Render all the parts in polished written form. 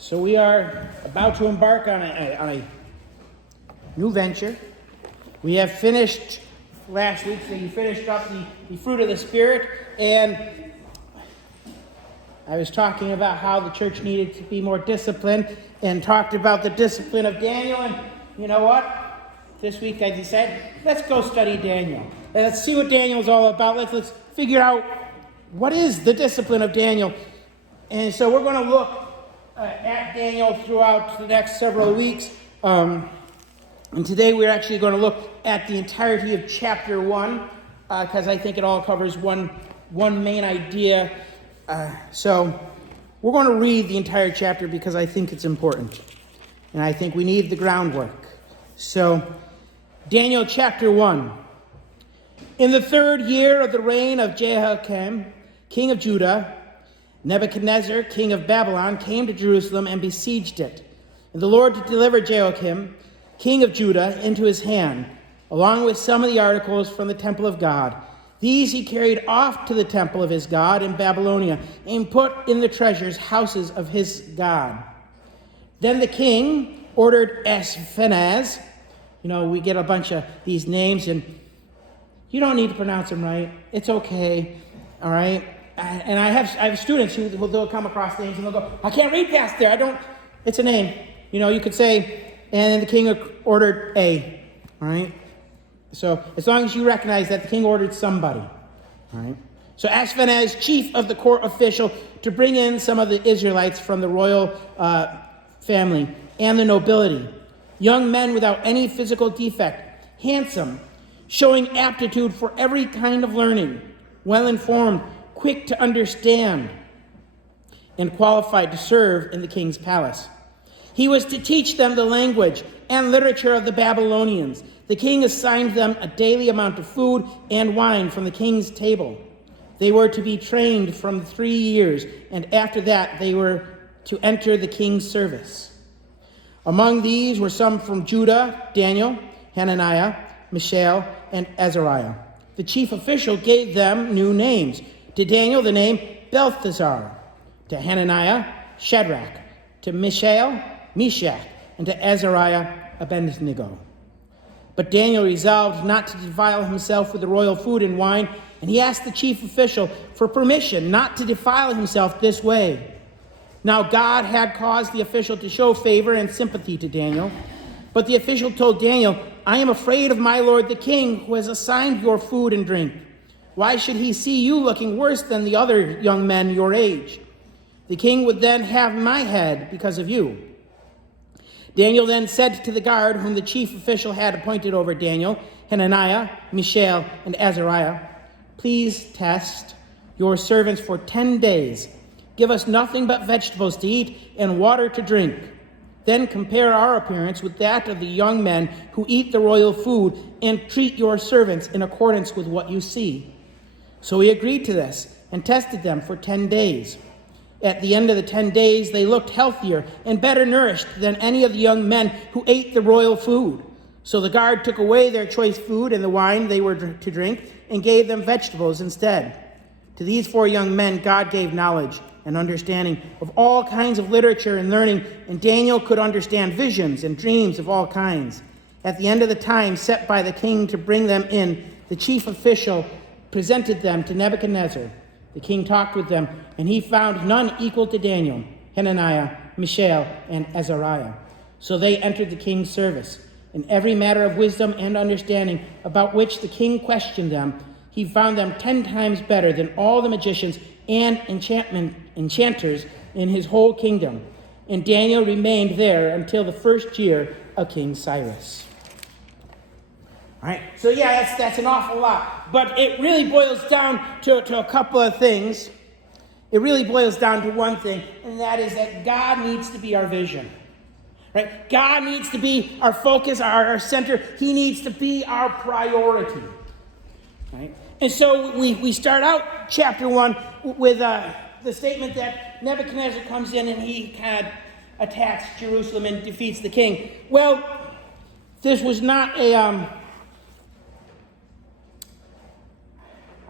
So we are about to embark on a new venture. We have finished last week, so you finished up the fruit of the Spirit, and I was talking about how the church needed to be more disciplined and talked about the discipline of Daniel, and you know what? This week I decided, let's go study Daniel. Let's see what Daniel's all about. Let's figure out what is the discipline of Daniel. And so we're going to look at Daniel throughout the next several weeks. And today we're actually going to look at the entirety of chapter 1, because I think it all covers one main idea. So we're going to read the entire chapter because I think it's important. And I think we need the groundwork. So, Daniel chapter 1. In the 3rd year of the reign of Jehoiakim, king of Judah, Nebuchadnezzar, king of Babylon, came to Jerusalem and besieged it. And the Lord did deliver Jehoiakim, king of Judah, into his hand, along with some of the articles from the temple of God. These he carried off to the temple of his God in Babylonia, and put in the treasures houses of his God. Then the king ordered Ashpenaz. You know, we get a bunch of these names, and you don't need to pronounce them right. It's okay, all right? And I have students who they'll come across names and they'll go, I can't read past there. It's a name. You know, you could say, and then the king ordered A, all right? So as long as you recognize that the king ordered somebody, all right? So Ashpenaz, chief of the court official, to bring in some of the Israelites from the royal family and the nobility, young men without any physical defect, handsome, showing aptitude for every kind of learning, well-informed, quick to understand, and qualified to serve in the king's palace. He was to teach them the language and literature of the Babylonians. The king assigned them a daily amount of food and wine from the king's table. They were to be trained from 3 years, and after that they were to enter the king's service. Among these were some from Judah: Daniel, Hananiah, Mishael, and Azariah. The chief official gave them new names. To Daniel the name Belteshazzar, to Hananiah Shadrach, to Mishael Meshach, and to Azariah Abednego. But Daniel resolved not to defile himself with the royal food and wine, and he asked the chief official for permission not to defile himself this way. Now God had caused the official to show favor and sympathy to Daniel, but the official told Daniel, I am afraid of my lord the king, who has assigned your food and drink. Why should he see you looking worse than the other young men your age? The king would then have my head because of you. Daniel then said to the guard whom the chief official had appointed over Daniel, Hananiah, Mishael, and Azariah, please test your servants for 10 days. Give us nothing but vegetables to eat and water to drink. Then compare our appearance with that of the young men who eat the royal food, and treat your servants in accordance with what you see. So he agreed to this and tested them for 10 days. At the end of the 10 days, they looked healthier and better nourished than any of the young men who ate the royal food. So the guard took away their choice food and the wine they were to drink, and gave them vegetables instead. To these 4 young men, God gave knowledge and understanding of all kinds of literature and learning, and Daniel could understand visions and dreams of all kinds. At the end of the time set by the king to bring them in, the chief official presented them to Nebuchadnezzar. The king talked with them, and he found none equal to Daniel, Hananiah, Mishael, and Azariah. So they entered the king's service. In every matter of wisdom and understanding about which the king questioned them, he found them 10 times better than all the magicians and enchanters in his whole kingdom. And Daniel remained there until the 1st year of King Cyrus. All right, so yeah, that's an awful lot. But it really boils down to a couple of things. It really boils down to one thing, and that is that God needs to be our vision. Right? God needs to be our focus, our center. He needs to be our priority. Right? And so we start out chapter 1 with the statement that Nebuchadnezzar comes in and he kind of attacks Jerusalem and defeats the king. Well, this was not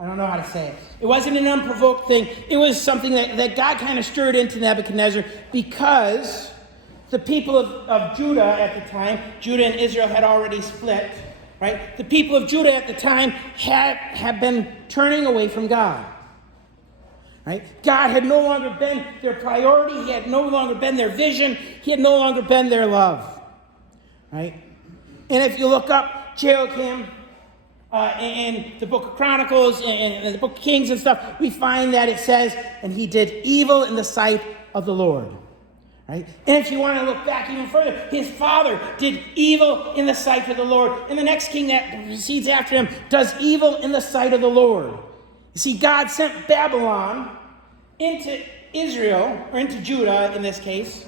I don't know how to say it. It wasn't an unprovoked thing. It was something that God kind of stirred into Nebuchadnezzar because the people of Judah at the time, Judah and Israel had already split, right? The people of Judah at the time had been turning away from God. Right? God had no longer been their priority. He had no longer been their vision. He had no longer been their love. Right? And if you look up Jehoiakim in the book of Chronicles and the book of Kings and stuff, we find that it says, and he did evil in the sight of the Lord. Right? And if you want to look back even further, his father did evil in the sight of the Lord. And the next king that proceeds after him does evil in the sight of the Lord. You see, God sent Babylon into Israel, or into Judah in this case,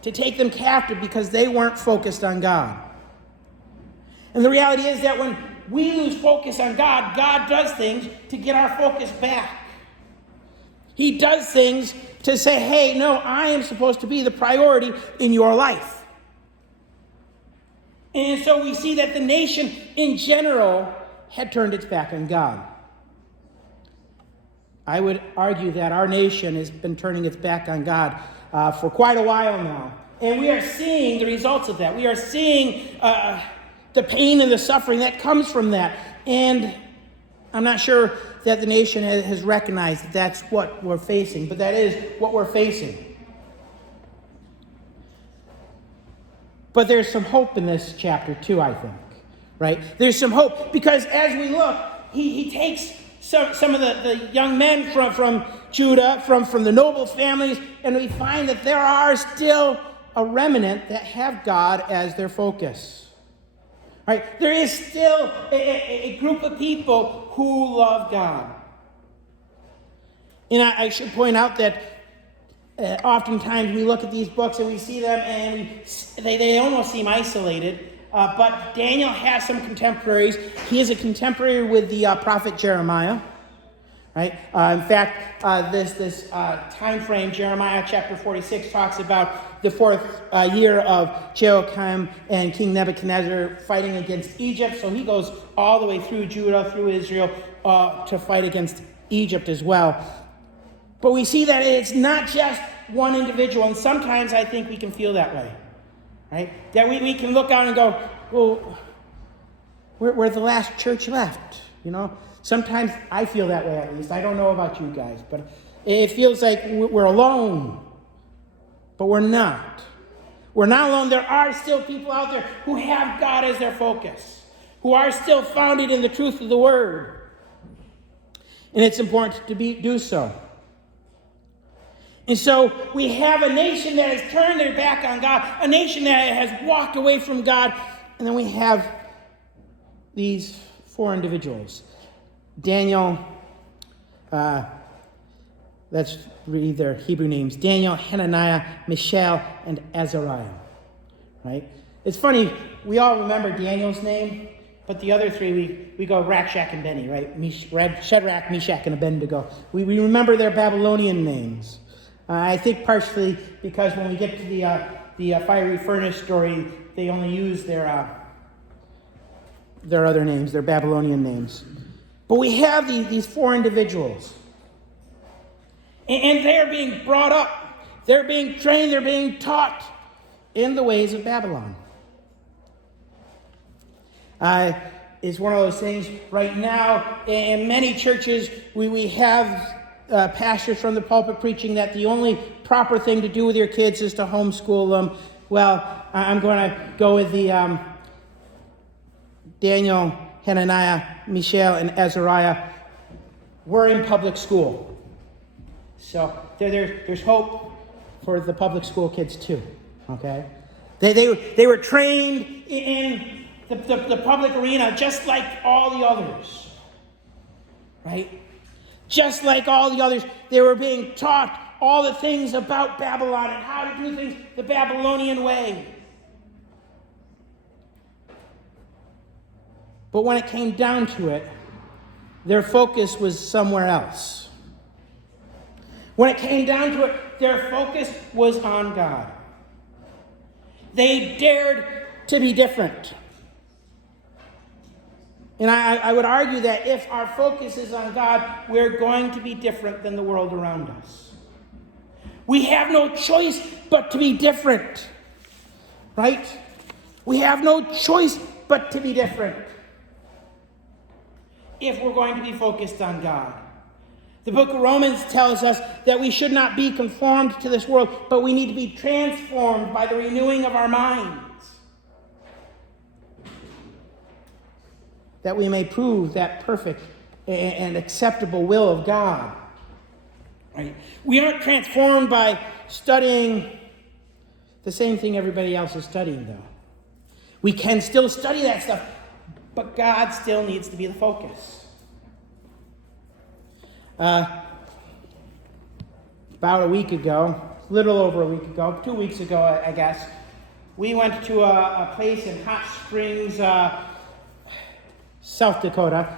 to take them captive because they weren't focused on God. And the reality is that when we lose focus on God, God does things to get our focus back. He does things to say, hey, no, I am supposed to be the priority in your life. And so we see that the nation in general had turned its back on God. I would argue that our nation has been turning its back on God for quite a while now. And we are seeing the results of that. We are seeing the pain and the suffering that comes from that. And I'm not sure that the nation has recognized that that's what we're facing, but that is what we're facing. But there's some hope in this chapter too, I think. Right? There's some hope because as we look, he takes some of the young men from Judah, from the noble families, and we find that there are still a remnant that have God as their focus. Right? There is still a group of people who love God. And I should point out that oftentimes we look at these books and we see them and they almost seem isolated. But Daniel has some contemporaries. He is a contemporary with the prophet Jeremiah. Right? In fact, this time frame, Jeremiah chapter 46, talks about the fourth year of Jehoiakim and King Nebuchadnezzar fighting against Egypt. So he goes all the way through Judah, through Israel, to fight against Egypt as well. But we see that it's not just one individual, and sometimes I think we can feel that way. Right? That we can look out and go, well, we're the last church left, you know? Sometimes I feel that way, at least. I don't know about you guys, but it feels like we're alone. But we're not. We're not alone. There are still people out there who have God as their focus, who are still founded in the truth of the Word. And it's important to do so. And so we have a nation that has turned their back on God, a nation that has walked away from God, and then we have these four individuals. Daniel, let's read their Hebrew names. Daniel, Hananiah, Mishael, and Azariah. Right? It's funny, we all remember Daniel's name, but the other three, we go Rakshak and Benny, right? Shadrach, Meshach, and Abednego. We remember their Babylonian names. I think partially because when we get to the fiery furnace story, they only use their other names, their Babylonian names. But we have these four individuals. And they're being brought up. They're being trained. They're being taught in the ways of Babylon. It's one of those things right now in many churches we have pastors from the pulpit preaching that the only proper thing to do with your kids is to homeschool them. Well, I'm going to go with the Daniel, Hananiah, Mishael, and Azariah. We're in public school. So there's hope for the public school kids too. Okay? They were trained in the public arena just like all the others. Right? Just like all the others, they were being taught all the things about Babylon and how to do things the Babylonian way. But when it came down to it, their focus was somewhere else. When it came down to it, their focus was on God. They dared to be different. And I would argue that if our focus is on God, we're going to be different than the world around us. We have no choice but to be different, right? We have no choice but to be different if we're going to be focused on God. The book of Romans tells us that we should not be conformed to this world, but we need to be transformed by the renewing of our minds, that we may prove that perfect and acceptable will of God. Right? We aren't transformed by studying the same thing everybody else is studying, though. We can still study that stuff, but God still needs to be the focus. About a week ago, a little over a week ago, 2 weeks ago, I guess, we went to a place in Hot Springs, South Dakota.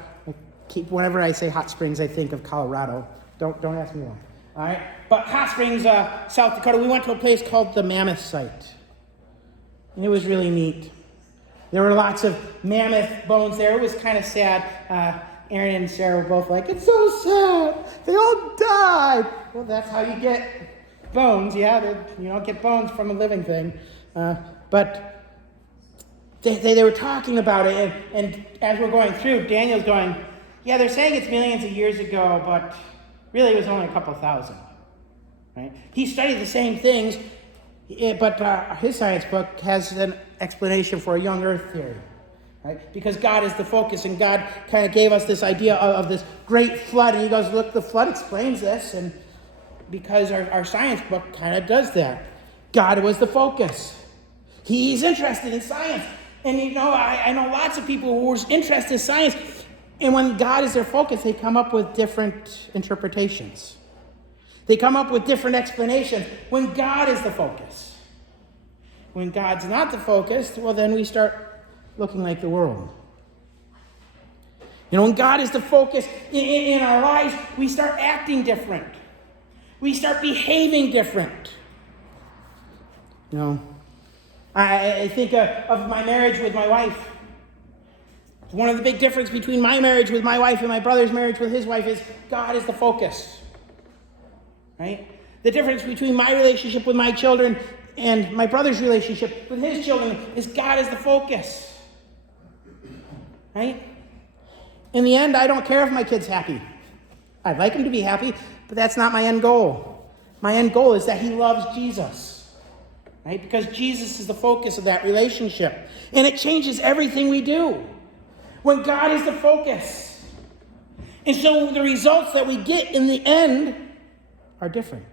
Whenever I say Hot Springs, I think of Colorado. Don't ask me why. All right, but Hot Springs, South Dakota. We went to a place called the Mammoth Site, and it was really neat. There were lots of mammoth bones there. It was kind of sad. Aaron and Sarah were both like, "It's so sad. They all died." Well, that's how you get bones. Yeah, you don't get bones from a living thing, but they were talking about it, and as we're going through, Daniel's going, "Yeah, they're saying it's millions of years ago, but really it was only a couple thousand." Right? He studied the same things, but his science book has an explanation for a young Earth theory. Right? Because God is the focus, and God kind of gave us this idea of this great flood, and he goes, "Look, the flood explains this," and because our science book kind of does that. God was the focus. He's interested in science. And I know lots of people who are interested in science, and when God is their focus, they come up with different interpretations. They come up with different explanations when God is the focus. When God's not the focus, well, then we start looking like the world. When God is the focus in our lives, we start acting different. We start behaving different. I think of my marriage with my wife. One of the big differences between my marriage with my wife and my brother's marriage with his wife is God is the focus. Right? The difference between my relationship with my children and my brother's relationship with his children is God is the focus. Right? In the end, I don't care if my kid's happy. I'd like him to be happy, but that's not my end goal. My end goal is that he loves Jesus. Right? Because Jesus is the focus of that relationship. And it changes everything we do when God is the focus. And so the results that we get in the end are different.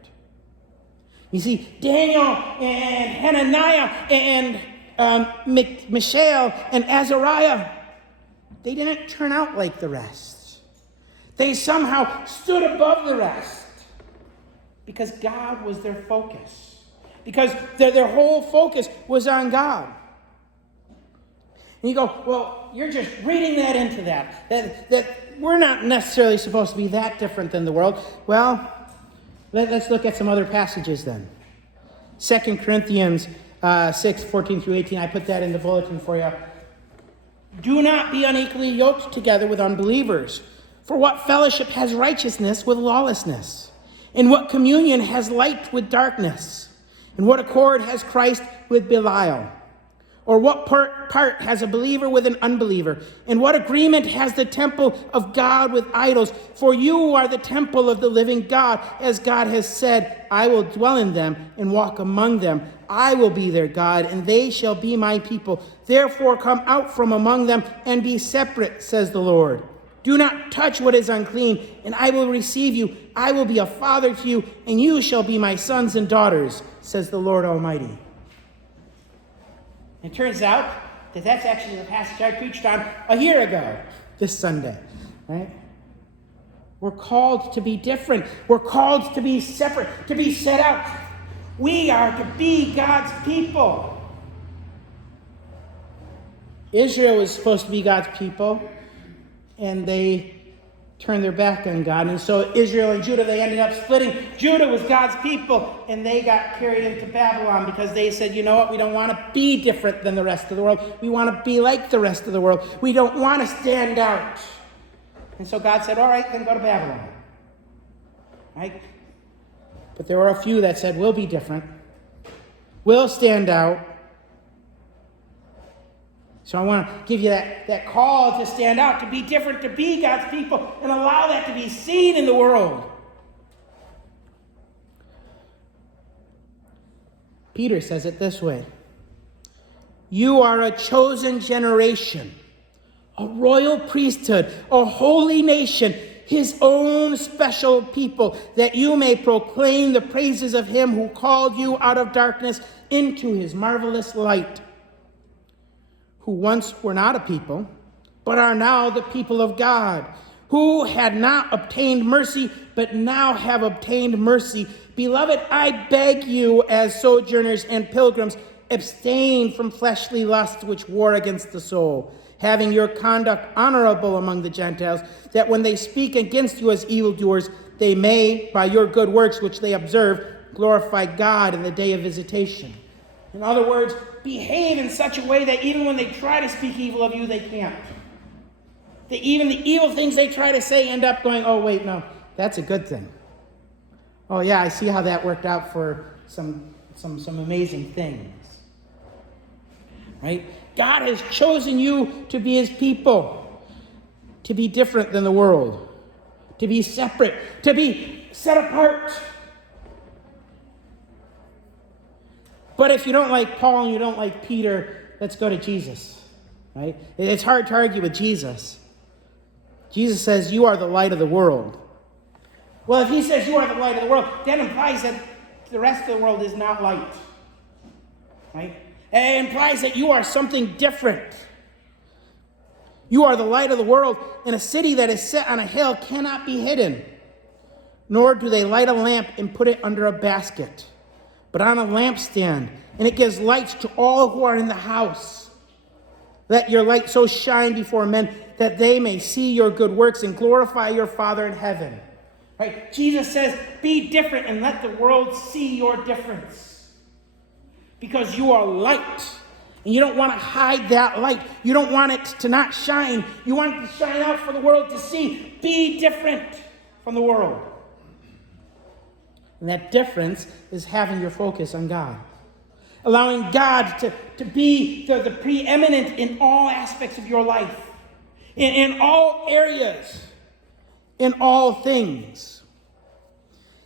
You see, Daniel and Hananiah and Mishael and Azariah, they didn't turn out like the rest. They somehow stood above the rest because God was their focus. Because their whole focus was on God. And you go, well, you're just reading that into that we're not necessarily supposed to be that different than the world. Well, let's look at some other passages then. 2 Corinthians 6, 14 through 18. I put that in the bulletin for you. "Do not be unequally yoked together with unbelievers. For what fellowship has righteousness with lawlessness? And what communion has light with darkness? And what accord has Christ with Belial? Or what part has a believer with an unbeliever? And what agreement has the temple of God with idols? For you are the temple of the living God, as God has said, I will dwell in them and walk among them. I will be their God, and they shall be my people. Therefore come out from among them and be separate, says the Lord. Do not touch what is unclean, and I will receive you. I will be a father to you, and you shall be my sons and daughters, says the Lord Almighty." It turns out that that's actually the passage I preached on a year ago, this Sunday. Right? We're called to be different. We're called to be separate, to be set out. We are to be God's people. Israel was supposed to be God's people, and they turned their back on God. And so Israel and Judah, they ended up splitting. Judah was God's people, and they got carried into Babylon because they said, you know what, we don't want to be different than the rest of the world. We want to be like the rest of the world. We don't want to stand out. And so God said, all right, then go to Babylon. Right? But there were a few that said, we'll be different. We'll stand out. So I want to give you that call to stand out, to be different, to be God's people, and allow that to be seen in the world. Peter says it this way: you are a chosen generation, a royal priesthood, a holy nation, his own special people, that you may proclaim the praises of him who called you out of darkness into his marvelous light, who once were not a people, but are now the people of God, who had not obtained mercy, but now have obtained mercy. Beloved, I beg you, as sojourners and pilgrims, abstain from fleshly lusts which war against the soul, having your conduct honorable among the Gentiles, that when they speak against you as evildoers, they may, by your good works which they observe, glorify God in the day of visitation. In other words, behave in such a way that even when they try to speak evil of you, they can't. Even the evil things they try to say end up going, oh, wait, no, that's a good thing. Oh, yeah, I see how that worked out for some amazing things. Right? God has chosen you to be his people, to be different than the world, to be separate, to be set apart. But if you don't like Paul and you don't like Peter, let's go to Jesus, right? It's hard to argue with Jesus. Jesus says, you are the light of the world. Well, if he says you are the light of the world, that implies that the rest of the world is not light, right? It implies that you are something different. You are the light of the world, and a city that is set on a hill cannot be hidden. Nor do they light a lamp and put it under a basket, but on a lampstand, and it gives light to all who are in the house. Let your light so shine before men that they may see your good works and glorify your Father in heaven. Right? Jesus says, be different and let the world see your difference. Because you are light, and you don't want to hide that light. You don't want it to not shine. You want it to shine out for the world to see. Be different from the world. And that difference is having your focus on God. Allowing God to be the preeminent in all aspects of your life. In all areas. In all things.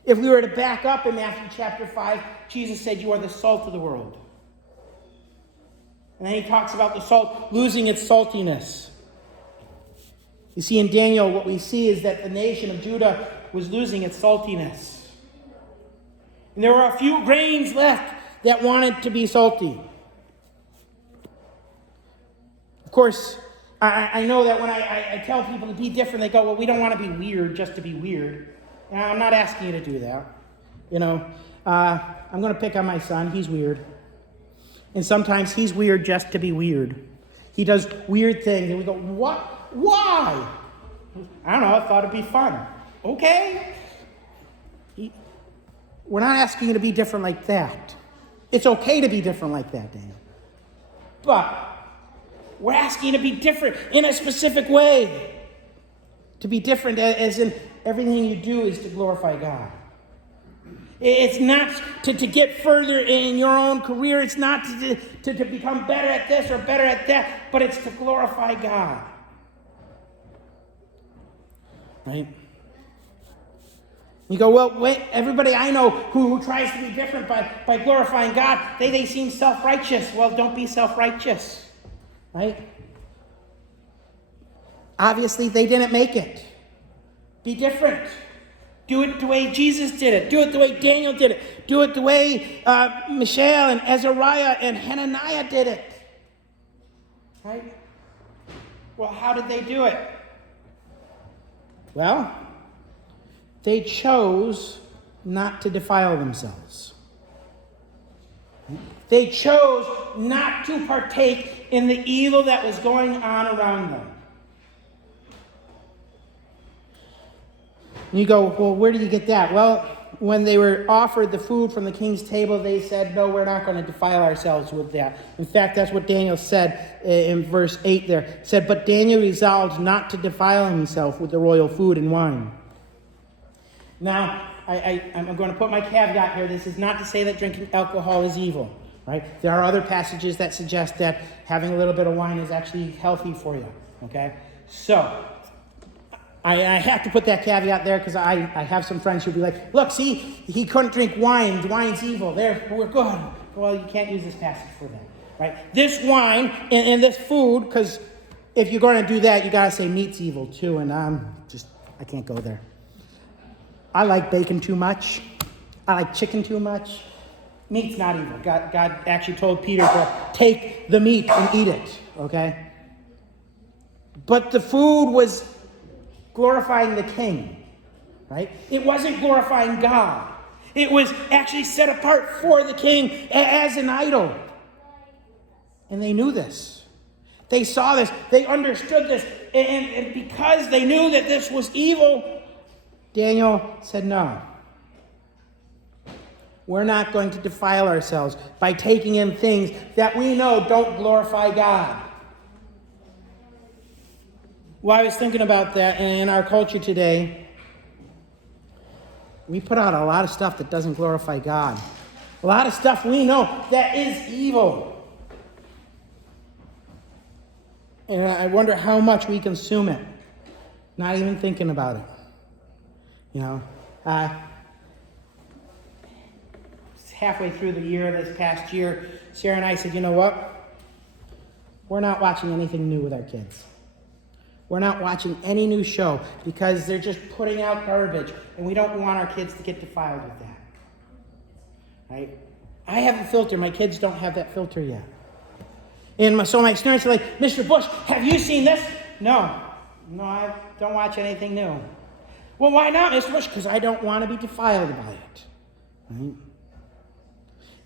If we were to back up in Matthew chapter 5, Jesus said, you are the salt of the world. And then he talks about the salt losing its saltiness. You see, in Daniel, what we see is that the nation of Judah was losing its saltiness. And there were a few grains left that wanted to be salty. Of course, I know that when I tell people to be different, they go, well, we don't want to be weird just to be weird. And I'm not asking you to do that. You know, I'm going to pick on my son. He's weird. And sometimes he's weird just to be weird. He does weird things. And we go, what? Why? I don't know. I thought it'd be fun. Okay. We're not asking you to be different like that. It's okay to be different like that, Daniel. But we're asking you to be different in a specific way. To be different as in everything you do is to glorify God. It's not to get further in your own career. It's not to become better at this or better at that. But it's to glorify God. Right? You go, well, wait, everybody I know who tries to be different by glorifying God, they seem self-righteous. Well, don't be self-righteous. Right? Obviously, they didn't make it. Be different. Do it the way Jesus did it. Do it the way Daniel did it. Do it the way Mishael and Azariah and Hananiah did it. Right? Well, how did they do it? Well, they chose not to defile themselves. They chose not to partake in the evil that was going on around them. And you go, well, where do you get that? Well, when they were offered the food from the king's table, they said, no, we're not going to defile ourselves with that. In fact, that's what Daniel said in verse 8 there. It said, but Daniel resolved not to defile himself with the royal food and wine. Now, I'm going to put my caveat here. This is not to say that drinking alcohol is evil, right? There are other passages that suggest that having a little bit of wine is actually healthy for you, okay? So, I have to put that caveat there because I have some friends who'll be like, look, see, he couldn't drink wine. Wine's evil. We're good. Well, you can't use this passage for that, right? This wine and this food, because if you're going to do that, you got to say meat's evil too, and I can't go there. I like bacon too much. I like chicken too much. Meat's not evil. God actually told Peter to take the meat and eat it, okay? But the food was glorifying the king, right? It wasn't glorifying God. It was actually set apart for the king as an idol. And they knew this. They saw this. They understood this. And because they knew that this was evil, Daniel said, no. We're not going to defile ourselves by taking in things that we know don't glorify God. Well, I was thinking about that, and in our culture today, we put out a lot of stuff that doesn't glorify God. A lot of stuff we know that is evil. And I wonder how much we consume it, not even thinking about it. You know, halfway through the year, this past year, Sarah and I said, you know what? We're not watching anything new with our kids. We're not watching any new show because they're just putting out garbage, and we don't want our kids to get defiled with that. Right? I have a filter. My kids don't have that filter yet. And so my students are like, Mr. Bush, have you seen this? No, I don't watch anything new. Well, why not, Mr. Bush? Because I don't want to be defiled by it. Right?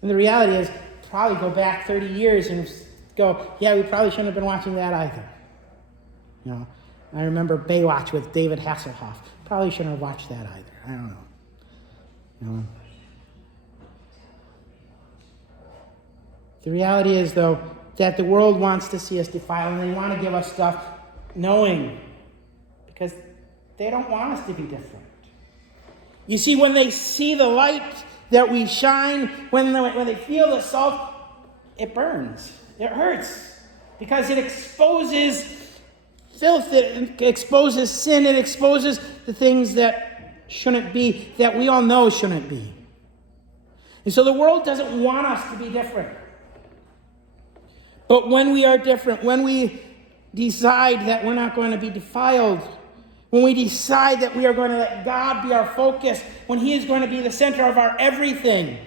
And the reality is, probably go back 30 years and go, yeah, we probably shouldn't have been watching that either. You know, I remember Baywatch with David Hasselhoff. Probably shouldn't have watched that either. I don't know. You know. The reality is, though, that the world wants to see us defiled, and they want to give us stuff knowing, because they don't want us to be different. You see, when they see the light that we shine, when they feel the salt, it burns. It hurts, because it exposes filth, it exposes sin, it exposes the things that shouldn't be, that we all know shouldn't be. And so the world doesn't want us to be different. But when we are different, when we decide that we're not going to be defiled, when we decide that we are going to let God be our focus, when He is going to be the center of our everything,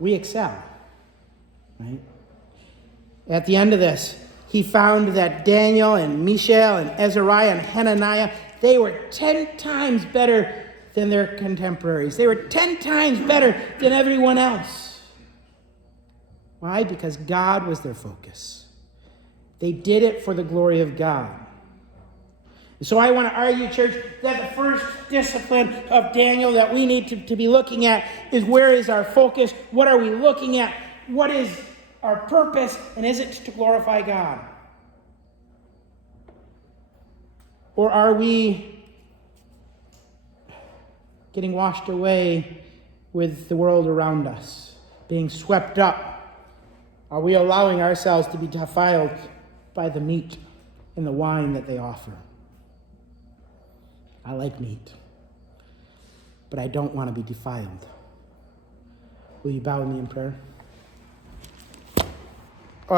we excel, right? At the end of this, he found that Daniel and Mishael and Azariah and Hananiah, they were 10 times better than their contemporaries. They were 10 times better than everyone else. Why? Because God was their focus. They did it for the glory of God. So I want to argue, church, that the first discipline of Daniel that we need to be looking at is, where is our focus? What are we looking at? What is our purpose? And is it to glorify God? Or are we getting washed away with the world around us, being swept up? Are we allowing ourselves to be defiled by the meat and the wine that they offer? I like meat, but I don't want to be defiled. Will you bow with me in prayer?